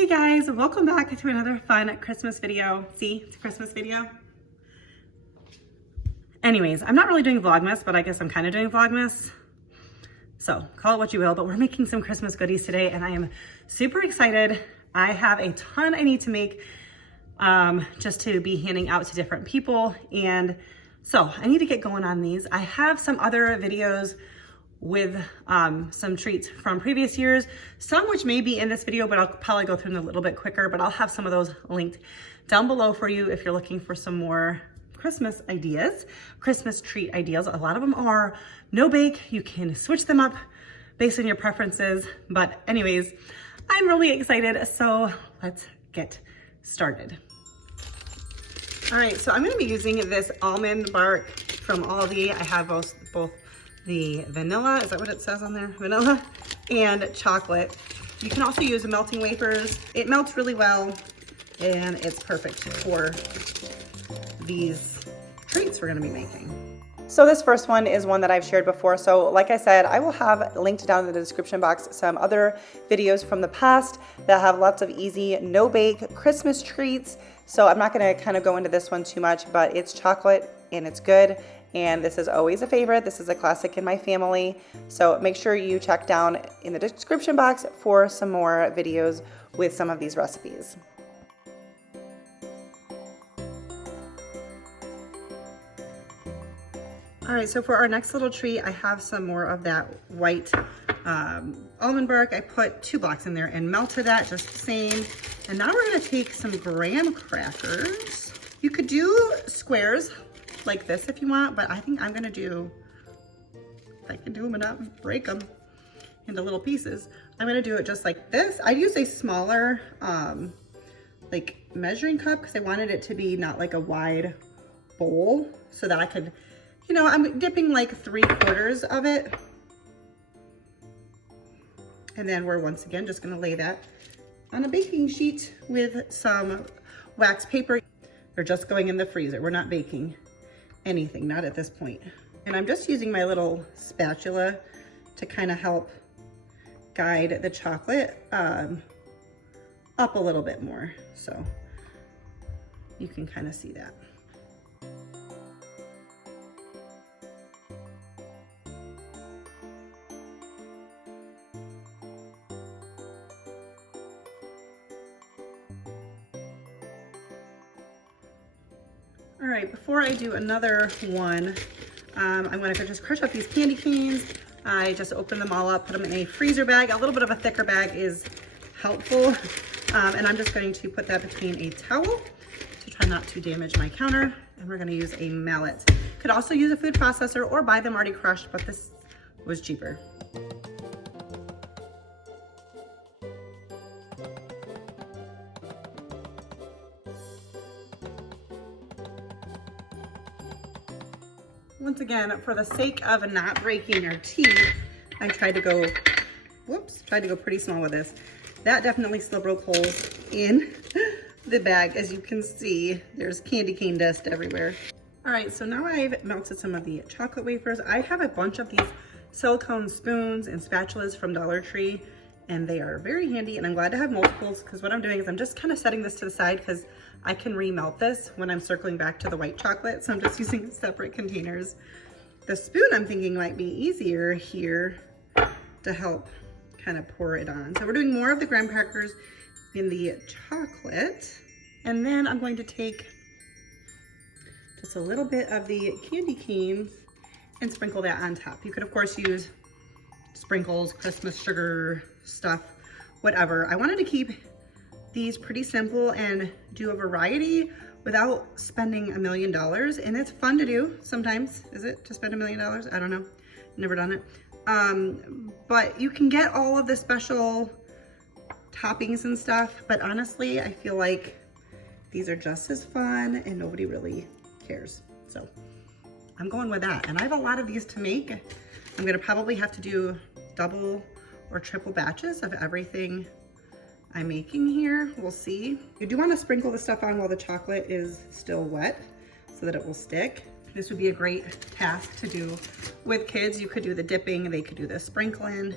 Hey guys, welcome back to another fun Christmas video. See, it's a Christmas video. Anyways, I'm not really doing Vlogmas, but I guess I'm kind of doing Vlogmas. So call it what you will, but we're making some Christmas goodies today and I am super excited. I have a ton I need to make just to be handing out to different people. And so I need to get going on these. I have some other videos with some treats from previous years, some which may be in this video, but I'll probably go through them a little bit quicker, but I'll have some of those linked down below for you if you're looking for some more Christmas ideas, Christmas treat ideas. A lot of them are no bake. You can switch them up based on your preferences. But anyways, I'm really excited. So let's get started. All right, so I'm gonna be using this almond bark from Aldi. I have both the vanilla, is that what it says on there? Vanilla and chocolate. You can also use the melting wafers. It melts really well and it's perfect for these treats we're gonna be making. So this first one is one that I've shared before. So like I said, I will have linked down in the description box some other videos from the past that have lots of easy, no bake Christmas treats. So I'm not gonna kind of go into this one too much, but it's chocolate and it's good. And this is always a favorite. This is a classic in my family. So make sure you check down in the description box for some more videos with some of these recipes. All right, so for our next little treat, I have some more of that white almond bark. I put 2 blocks in there and melted that just the same. And now we're gonna take some graham crackers. You could do squares like this if you want, but I think I'm gonna do, if I can do them and not break them into little pieces, I'm gonna do it just like this. I use a smaller like measuring cup because I wanted it to be not like a wide bowl so that I could, you know, I'm dipping like 3/4 of it. And then we're once again just gonna lay that on a baking sheet with some wax paper. They're just going in the freezer. We're not baking anything, not at this point. And I'm just using my little spatula to kind of help guide the chocolate up a little bit more. So you can kind of see that. All right, before I do another one, I'm gonna just crush up these candy canes. I just opened them all up, put them in a freezer bag. A little bit of a thicker bag is helpful. And I'm just going to put that between a towel to try not to damage my counter. And we're gonna use a mallet. Could also use a food processor or buy them already crushed, but this was cheaper. Once again, for the sake of not breaking your teeth, I tried to go, pretty small with this. That definitely still broke holes in the bag. As you can see, there's candy cane dust everywhere. All right, so now I've melted some of the chocolate wafers. I have a bunch of these silicone spoons and spatulas from Dollar Tree, and they are very handy, and I'm glad to have multiples because what I'm doing is I'm just kind of setting this to the side because I can remelt this when I'm circling back to the white chocolate, so I'm just using separate containers. The spoon I'm thinking might be easier here to help kind of pour it on. So we're doing more of the graham crackers in the chocolate, and then I'm going to take just a little bit of the candy cane and sprinkle that on top. You could of course use sprinkles, Christmas sugar stuff, whatever. I wanted to keep these pretty simple and do a variety without spending $1 million. And it's fun to do sometimes. Is it to spend $1 million? I don't know. Never done it. But you can get all of the special toppings and stuff. But honestly, I feel like these are just as fun and nobody really cares. So I'm going with that. And I have a lot of these to make. I'm gonna probably have to do double or triple batches of everything I'm making here. We'll see. You do want to sprinkle the stuff on while the chocolate is still wet so that it will stick. This would be a great task to do with kids. You could do the dipping, they could do the sprinkling.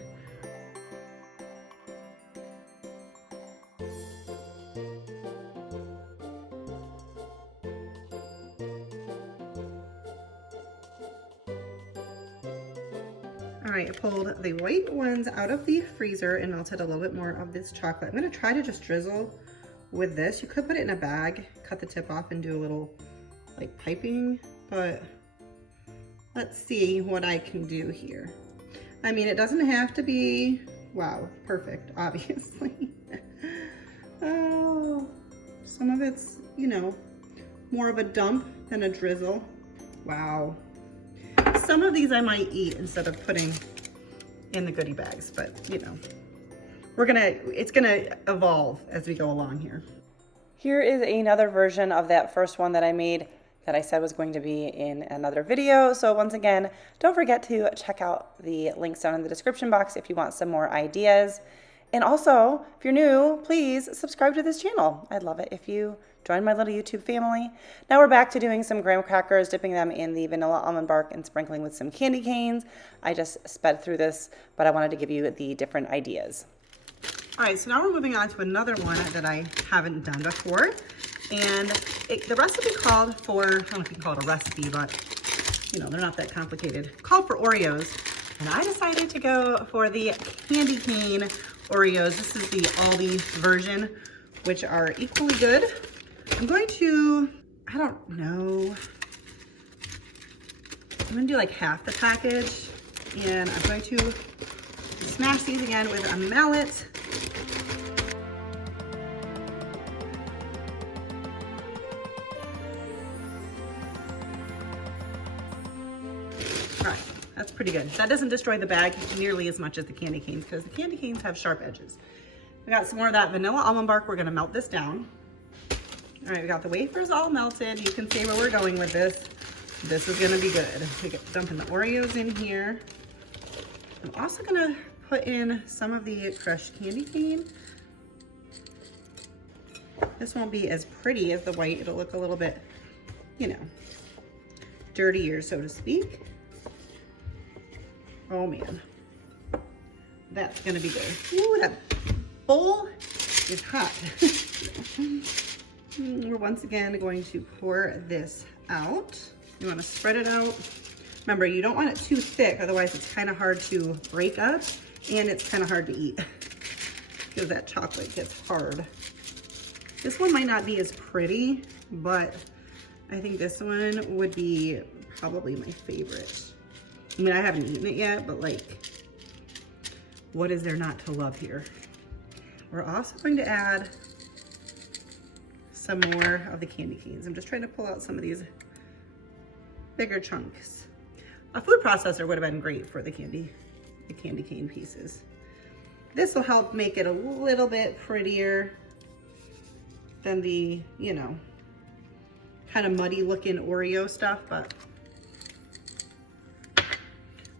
right, I pulled the white ones out of the freezer and melted a little bit more of this chocolate. I'm gonna try to just drizzle with this. You could put it in a bag, cut the tip off and do a little like piping, but let's see what I can do here. I mean, it doesn't have to be, wow, perfect, obviously. Oh, some of it's, you know, more of a dump than a drizzle. Wow. Some of these I might eat instead of putting in the goodie bags, but you know, it's gonna evolve as we go along here. Here is another version of that first one that I made that I said was going to be in another video. So once again, don't forget to check out the links down in the description box if you want some more ideas. And also, if you're new, please subscribe to this channel. I'd love it if you join my little YouTube family. Now we're back to doing some graham crackers, dipping them in the vanilla almond bark and sprinkling with some candy canes. I just sped through this, but I wanted to give you the different ideas. All right, so now we're moving on to another one that I haven't done before. And the recipe called for, I don't know if you can call it a recipe, but you know, they're not that complicated. Called for Oreos. And I decided to go for the candy cane Oreos. This is the Aldi version, which are equally good. I'm going to, I don't know, I'm gonna do like half the package. And I'm going to smash these again with a mallet. All right, that's pretty good. That doesn't destroy the bag nearly as much as the candy canes because the candy canes have sharp edges. We got some more of that vanilla almond bark. We're gonna melt this down. All right, we got the wafers all melted. You can see where we're going with this. This is gonna be good. We get dumping the Oreos in here. I'm also gonna put in some of the crushed candy cane. This won't be as pretty as the white. It'll look a little bit, you know, dirtier, so to speak. Oh man, that's gonna be good. Ooh, that bowl is hot. We're once again going to pour this out. You wanna spread it out. Remember, you don't want it too thick, otherwise it's kind of hard to break up and it's kind of hard to eat because that chocolate gets hard. This one might not be as pretty, but I think this one would be probably my favorite. I mean, I haven't eaten it yet, but like, what is there not to love here? We're also going to add some more of the candy canes. I'm just trying to pull out some of these bigger chunks. A food processor would have been great for the candy cane pieces. This will help make it a little bit prettier than the, you know, kind of muddy looking Oreo stuff, but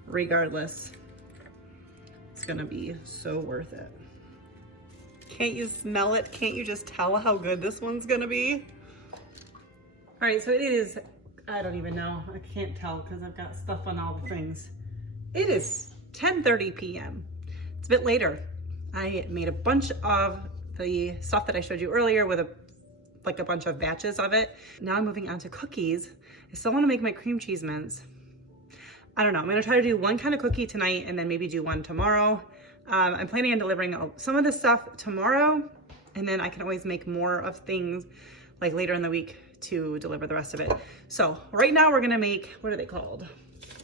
regardless, it's gonna be so worth it. Can't you smell it? Can't you just tell how good this one's gonna be? All right, so it is, I don't even know. I can't tell because I've got stuff on all the things. It is 10:30 p.m. It's a bit later. I made a bunch of the stuff that I showed you earlier with a bunch of batches of it. Now I'm moving on to cookies. I still want to make my cream cheese mints. I don't know. I'm going to try to do one kind of cookie tonight and then maybe do one tomorrow. I'm planning on delivering some of this stuff tomorrow, and then I can always make more of things like later in the week to deliver the rest of it. So right now we're gonna make, what are they called?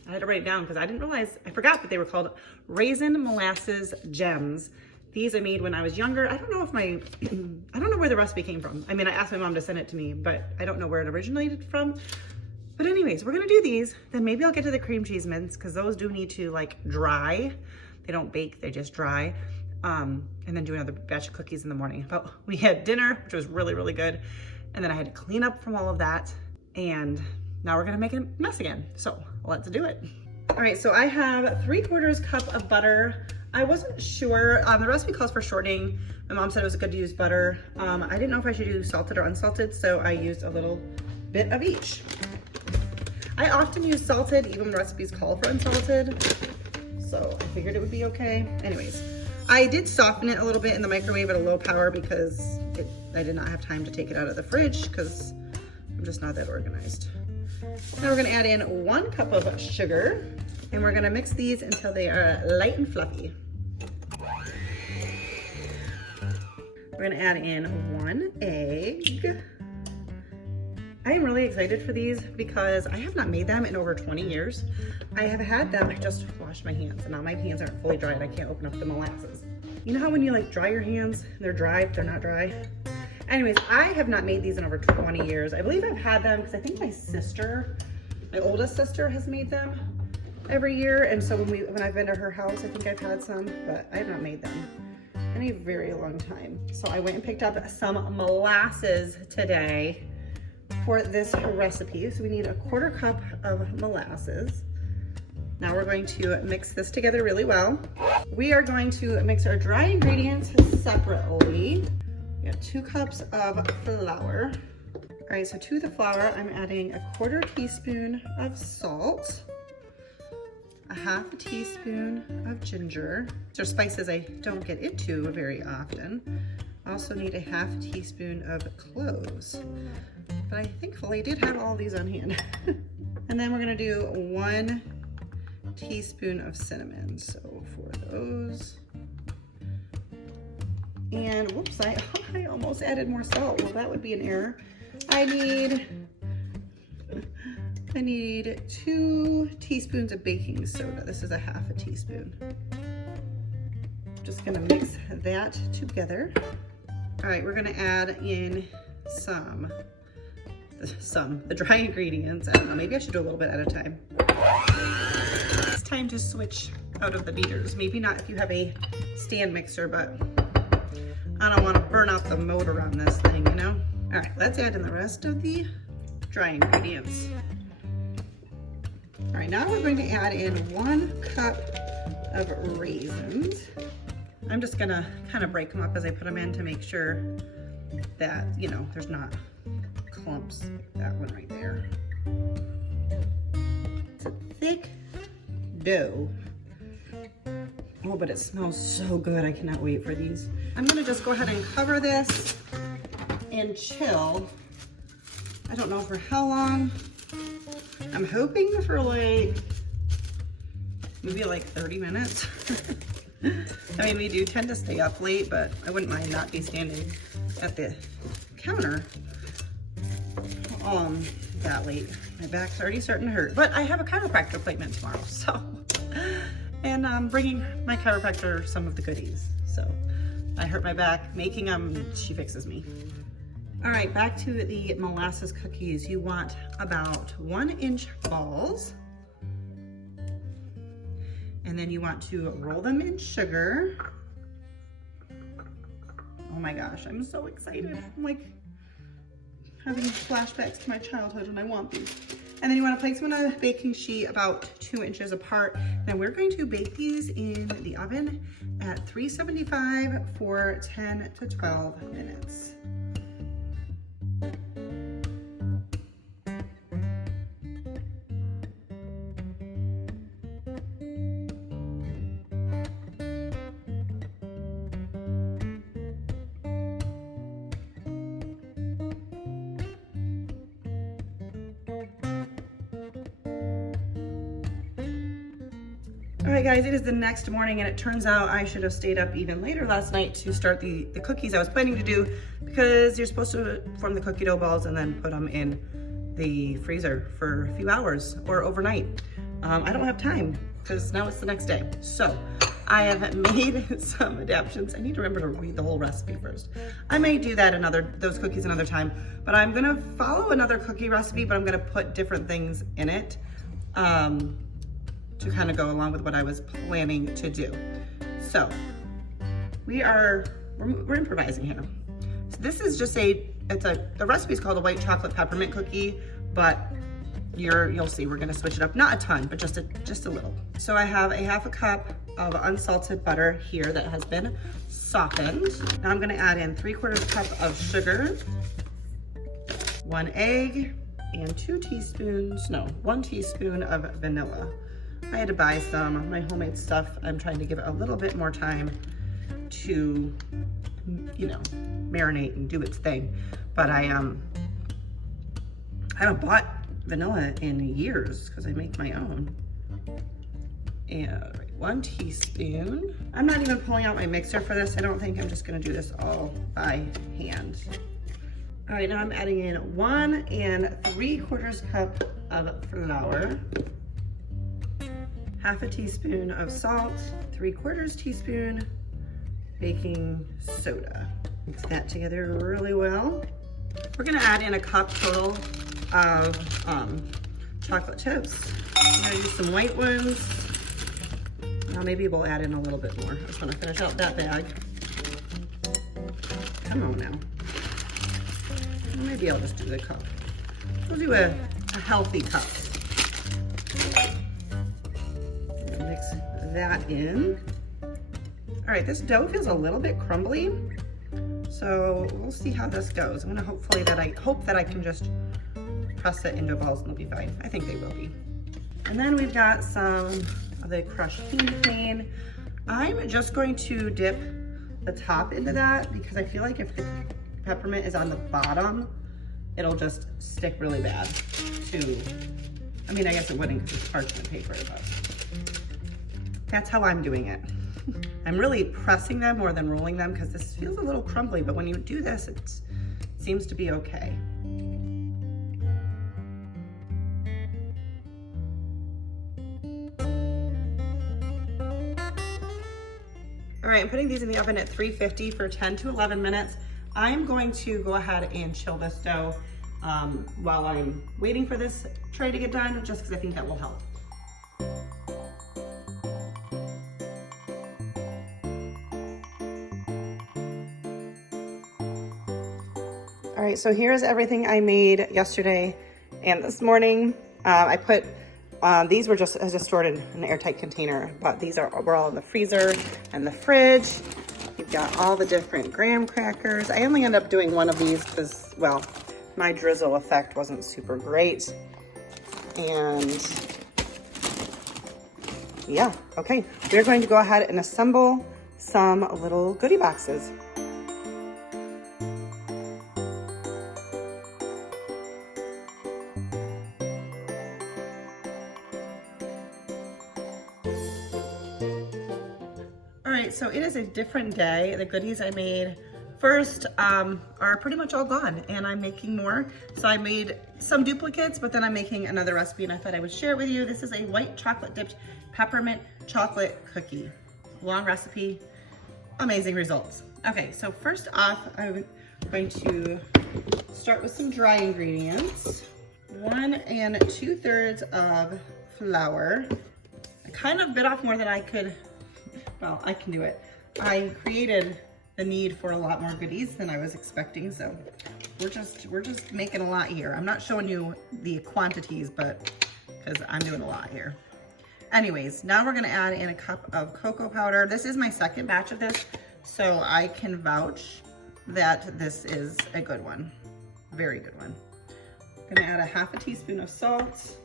I had to write it down because I didn't realize, I forgot that they were called Raisin Molasses Gems. These I made when I was younger. I don't know if I don't know where the recipe came from. I mean, I asked my mom to send it to me, but I don't know where it originated from. But anyways, we're gonna do these. Then maybe I'll get to the cream cheese mints because those do need to like dry. They don't bake, they just dry. And then do another batch of cookies in the morning. But we had dinner, which was really, really good. And then I had to clean up from all of that. And now we're gonna make a mess again. So let's do it. All right, so I have 3/4 cup of butter. I wasn't sure, the recipe calls for shortening. My mom said it was good to use butter. I didn't know if I should do salted or unsalted, so I used a little bit of each. I often use salted, even when recipes call for unsalted. So I figured it would be okay. Anyways, I did soften it a little bit in the microwave at a low power because I did not have time to take it out of the fridge because I'm just not that organized. Now we're gonna add in 1 cup of sugar. And we're gonna mix these until they are light and fluffy. We're gonna add in 1 egg. I am really excited for these because I have not made them in over 20 years. I have had them, I just washed my hands and now my hands aren't fully dried. I can't open up the molasses. You know how when you like dry your hands, they're dry, but they're not dry? Anyways, I have not made these in over 20 years. I believe I've had them because I think my sister, my oldest sister has made them every year. And so when I've been to her house, I think I've had some, but I have not made them in a very long time. So I went and picked up some molasses today for this recipe. So we need 1/4 cup of molasses. Now we're going to mix this together really well. We are going to mix our dry ingredients separately. We got 2 cups of flour. All right, so to the flour, I'm adding 1/4 teaspoon of salt, 1/2 teaspoon of ginger. These are spices I don't get into very often. I also need 1/2 teaspoon of cloves, but I thankfully did have all these on hand. And then we're gonna do 1 teaspoon of cinnamon, so for those. And whoops, I almost added more salt. Well, that would be an error. I need 2 teaspoons of baking soda. This is 1/2 teaspoon. Just gonna mix that together. All right, we're gonna add in the dry ingredients. I don't know, maybe I should do a little bit at a time. It's time to switch out of the beaters. Maybe not if you have a stand mixer, but I don't want to burn out the motor on this thing, you know? All right, let's add in the rest of the dry ingredients. All right, now we're going to add in 1 cup of raisins. I'm just gonna kind of break them up as I put them in to make sure that, you know, there's not clumps. That one right there. It's a thick dough. Oh, but it smells so good. I cannot wait for these. I'm gonna just go ahead and cover this and chill. I don't know for how long. I'm hoping for like, maybe like 30 minutes. I mean, we do tend to stay up late, but I wouldn't mind not be standing at the counter that late. My back's already starting to hurt, but I have a chiropractor appointment tomorrow, so. And I'm bringing my chiropractor some of the goodies. So I hurt my back making them, she fixes me. All right, back to the molasses cookies. You want about 1-inch balls. And then you want to roll them in sugar. Oh my gosh, I'm so excited. I'm like having flashbacks to my childhood when I want these. And then you want to place them on a baking sheet about 2 inches apart. Then we're going to bake these in the oven at 375 for 10 to 12 minutes. All right guys, it is the next morning and it turns out I should have stayed up even later last night to start the cookies I was planning to do, because you're supposed to form the cookie dough balls and then put them in the freezer for a few hours or overnight. I don't have time because now it's the next day. So I have made some adaptations. I need to remember to read the whole recipe first. I may do that those cookies another time, but I'm gonna follow another cookie recipe, but I'm gonna put different things in it. To kind of go along with what I was planning to do. So we're improvising here. So this is just the recipe is called a white chocolate peppermint cookie, but you'll see we're gonna switch it up. Not a ton, but just a little. So I have a 1/2 cup of unsalted butter here that has been softened. Now I'm gonna add in 3/4 cup of sugar, 1 egg, and 1 teaspoon of vanilla. I had to buy some of my homemade stuff. I'm trying to give it a little bit more time to, you know, marinate and do its thing. But I haven't bought vanilla in years because I make my own. And 1 teaspoon. I'm not even pulling out my mixer for this. I don't think. I'm just gonna do this all by hand. All right, now I'm adding in 1 3/4 cup of flour, 1/2 teaspoon of salt, 3/4 teaspoon baking soda. Mix that together really well. We're gonna add in a cup total of chocolate chips. I'm gonna use some white ones. Now maybe we'll add in a little bit more. I just wanna finish out that bag. Come on now. Maybe I'll just do the cup. We'll do a healthy cup. Mix that in. All right, this dough feels a little bit crumbly, so we'll see how this goes. I'm gonna hope that I can just press it into balls and they'll be fine. I think they will be. And then we've got some of the crushed cane. I'm just going to dip the top into that because I feel like if the peppermint is on the bottom, it'll just stick really bad to, I mean, I guess it wouldn't because it's parchment paper, but that's how I'm doing it. I'm really pressing them more than rolling them because this feels a little crumbly, but when you do this, it seems to be okay. All right, I'm putting these in the oven at 350 for 10 to 11 minutes. I'm going to go ahead and chill this dough while I'm waiting for this tray to get done, just because I think that will help. All right, so here's everything I made yesterday and this morning. I put, these were just stored in an airtight container, but these were all in the freezer and the fridge. You've got all the different graham crackers. I only ended up doing one of these because, well, my drizzle effect wasn't super great. And yeah, okay. We're going to go ahead and assemble some little goodie boxes. All right, so it is a different day. The goodies I made first are pretty much all gone and I'm making more. So I made some duplicates, but then I'm making another recipe and I thought I would share it with you. This is a white chocolate dipped peppermint chocolate cookie. Long recipe, amazing results. Okay, so first off, I'm going to start with some dry ingredients. 1 2/3 of flour. I kind of bit off more than I could. Well, I can do it. I created the need for a lot more goodies than I was expecting, so we're just making a lot here. I'm not showing you the quantities, but because I'm doing a lot here. Anyways, now we're gonna add in a cup of cocoa powder. This is my second batch of this, so I can vouch that this is a good one. Very good one. I'm gonna add a 1/2 teaspoon of salt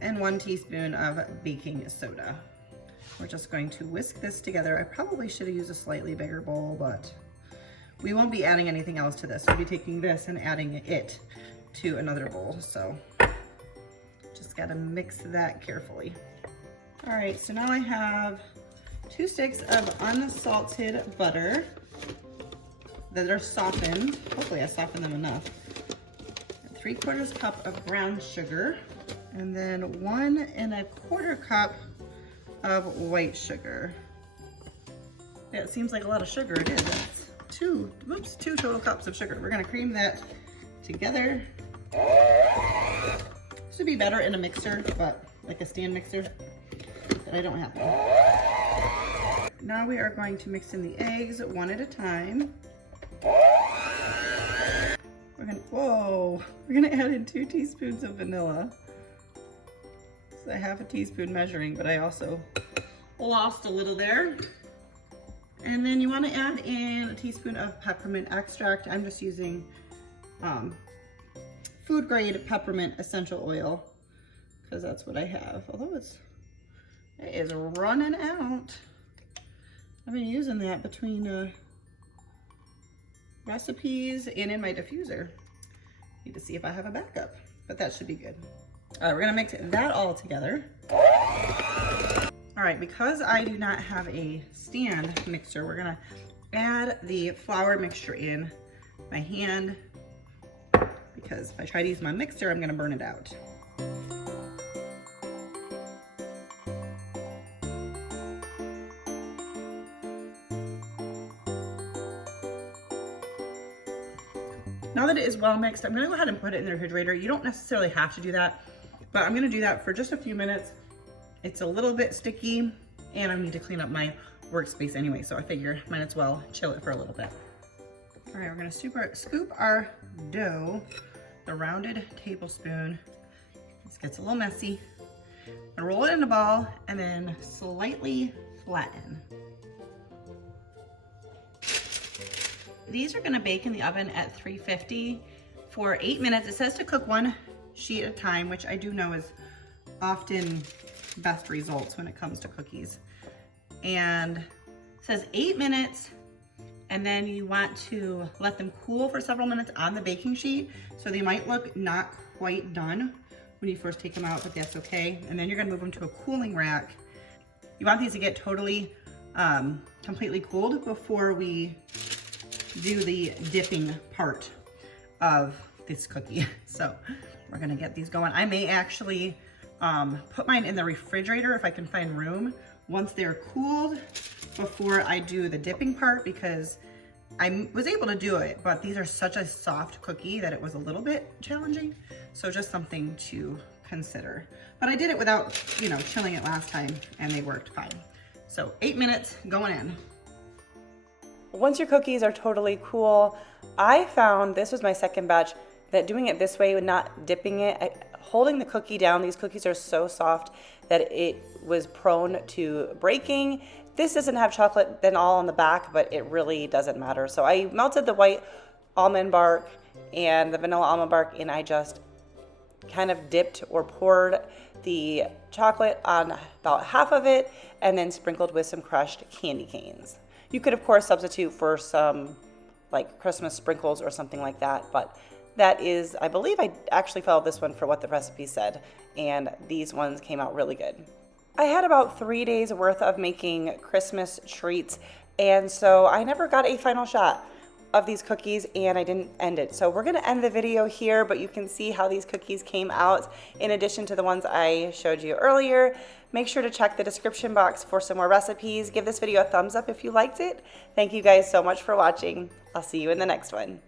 and 1 teaspoon of baking soda. We're just going to whisk this together. I probably should have used a slightly bigger bowl, but we won't be adding anything else to this. We'll be taking this and adding it to another bowl. So just gotta mix that carefully. All right, so now I have 2 sticks of unsalted butter that are softened. Hopefully I softened them enough. 3/4 cup of brown sugar, and then 1 1/4 cup of white sugar. Yeah, it seems like a lot of sugar. It is. That's 2 total cups of sugar. We're gonna cream that together. This would be better in a mixer, but like a stand mixer that I don't have one. Now we are going to mix in the eggs 1 at a time. We're gonna add in 2 teaspoons of vanilla. So I have a teaspoon measuring, but I also lost a little there. And then you want to add in a teaspoon of peppermint extract. I'm just using food grade peppermint essential oil because that's what I have. Although it is running out. I've been using that between recipes and in my diffuser. Need to see if I have a backup, but that should be good. All right, we're gonna mix that all together. All right, because I do not have a stand mixer, we're gonna add the flour mixture in by hand, because if I try to use my mixer, I'm gonna burn it out. Now that it is well mixed, I'm gonna go ahead and put it in the refrigerator. You don't necessarily have to do that, but I'm gonna do that for just a few minutes. It's a little bit sticky and I need to clean up my workspace anyway, so I figure might as well chill it for a little bit. All right, we're gonna scoop our dough, the rounded tablespoon. This gets a little messy. I'm gonna roll it in a ball and then slightly flatten. These are gonna bake in the oven at 350 for 8 minutes. It says to cook one sheet at a time, which I do know is often best results when it comes to cookies. And it says 8 minutes, and then you want to let them cool for several minutes on the baking sheet. So they might look not quite done when you first take them out, but that's okay. And then you're gonna move them to a cooling rack. You want these to get totally, completely cooled before we do the dipping part of this cookie. So we're gonna get these going. I may actually put mine in the refrigerator if I can find room once they're cooled before I do the dipping part, because I was able to do it, but these are such a soft cookie that it was a little bit challenging. So just something to consider. But I did it without, you know, chilling it last time and they worked fine. So 8 minutes going in. Once your cookies are totally cool, I found, this was my second batch, that doing it this way, not dipping it, holding the cookie down, these cookies are so soft that it was prone to breaking. This doesn't have chocolate then all on the back, but it really doesn't matter. So I melted the white almond bark and the vanilla almond bark, and I just kind of dipped or poured the chocolate on about half of it and then sprinkled with some crushed candy canes. You could, of course, substitute for some like Christmas sprinkles or something like that, but that is, I believe I actually followed this one for what the recipe said, and these ones came out really good. I had about 3 days worth of making Christmas treats, and so I never got a final shot of these cookies, and I didn't end it. So we're gonna end the video here, but you can see how these cookies came out in addition to the ones I showed you earlier. Make sure to check the description box for some more recipes. Give this video a thumbs up if you liked it. Thank you guys so much for watching. I'll see you in the next one.